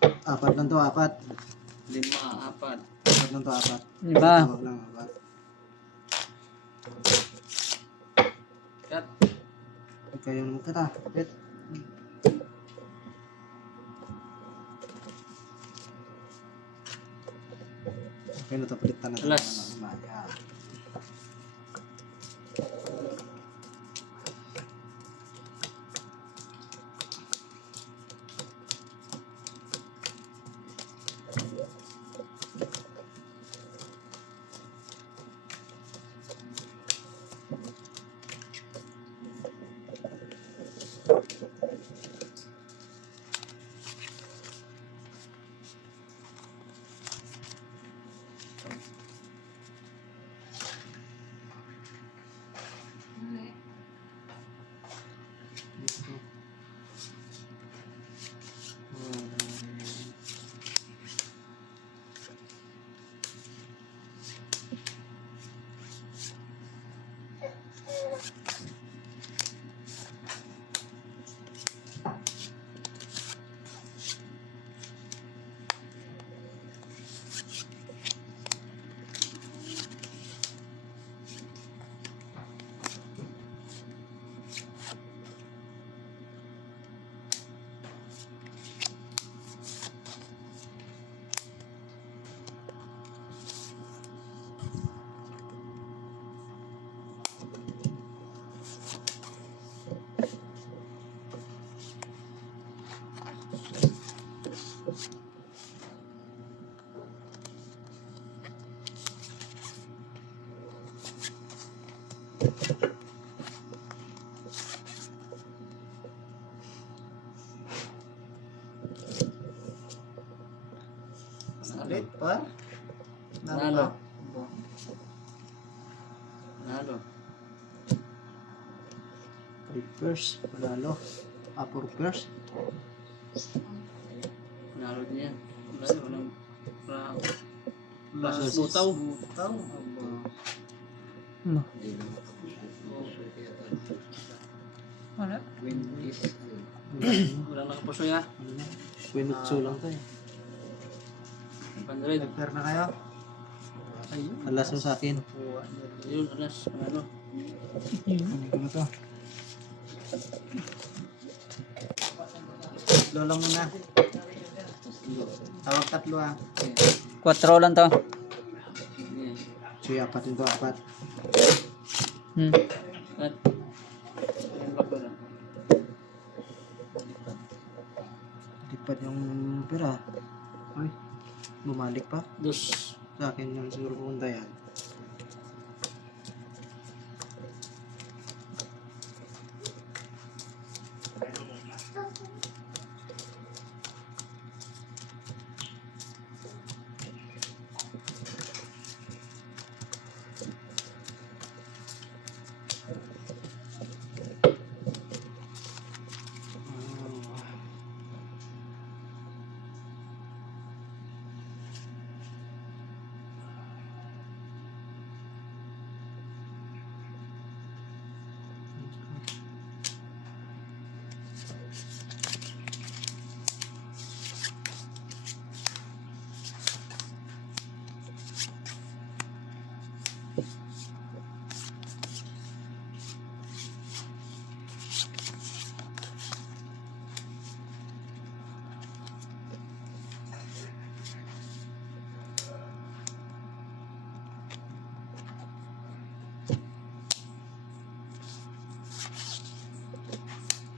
Apat lang to, apat. 5, 4. Apat lang to, apat. Lima. Tawag lang, apat. Cut. Huwag kayong magkata. Wait. Okay na to, palitan natin. Alas. Maya. Ulit pa. Nalo. Nalo. Reverse. Panalo. Upper reverse. Nalo niya. Walang Plus butaw. Butaw. Aba. Ano? Wala. Wala nakapuso ya. Pinutso lang to eh. 100. Nag-pair na kayo? Ayun. Alas mo sa akin. Yun, alas. Ano? Ano ko na to? Tatlo lang muna. Tawag tatlo ah. 4 lang to. Yan. So apat yun to, apat. Cut. Yan ba pala? Lipat yung pera. Ay, bumalik pa. Dos. Sa akin yung siguro pumunta yan.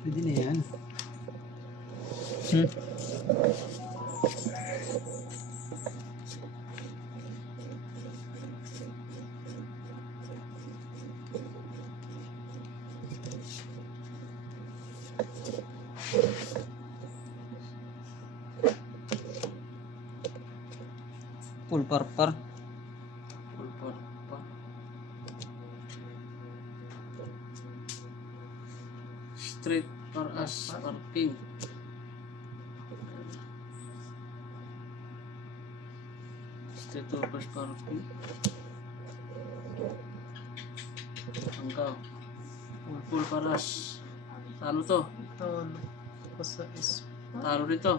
Pwede na yan. Full parpar. Pulpor pa. Straight for us parking. Straight for us parking. Angkaw. Pulpol paras. Talo to. Ito, sa is... Talo dito.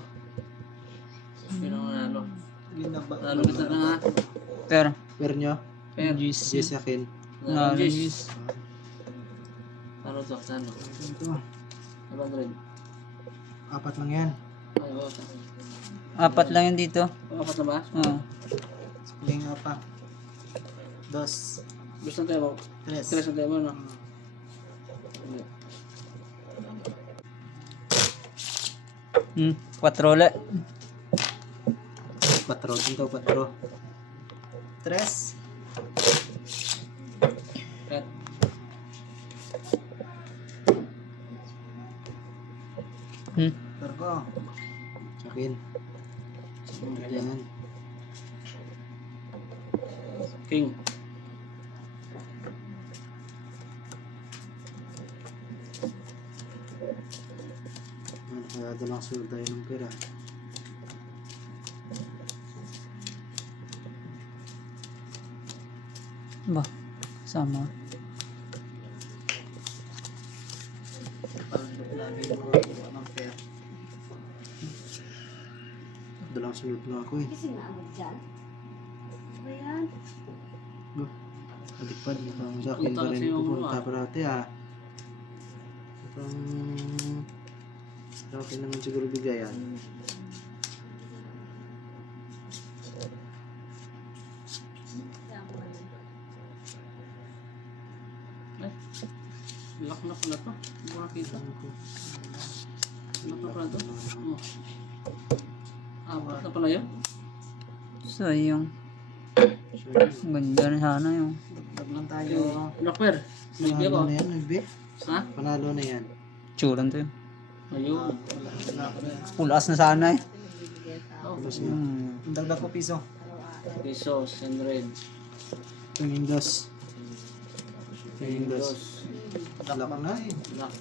Ginaba. Talo kita na nga. Per. Per nyo? Per. Gis. Yes, akin. Nga, Gis. gis. Talo to. Talo. Ito. 100. Apat lang yan. Ay, oo. Apat lang yun dito. Apat na ba? Oo. Spling apa. Dos. Gusto tayo mo. Tres. Tres na tayo mo, no? Hmm. 4 ulit. Patro. Dito, patro. Tres. Red. Hmm. Per ko. Akin. Yan. King. Kaya doon lang sunod tayo ng pera. Ba. Sama. Parang lagi yung mga ng pera. Doon lang sunod na ako eh. Kasi naamag dyan. Ano yan? Adipad, mukhang sa akin Punta pa rin kasi yung pupunta ano, parati ah. Mukhang sa akin naman siguro bigayan. Ay. Lock na pala to. Hindi ko nakita. Lock na pala to. Oh. Apat na pala yun. Sayang. Sure. Ganda na sana yung. Dagdag lang tayo. Locker. Nagbi ako. Panalo na yan, nagbi. Ha? Panalo na yan. Tsuran to yun. Ayun. Pulas na sana eh. Oh. Tapos na. Hmm. Dagdag ko piso. Pesos and red. Tingin dos. Tingin dos. Dos. Lock na. Lock.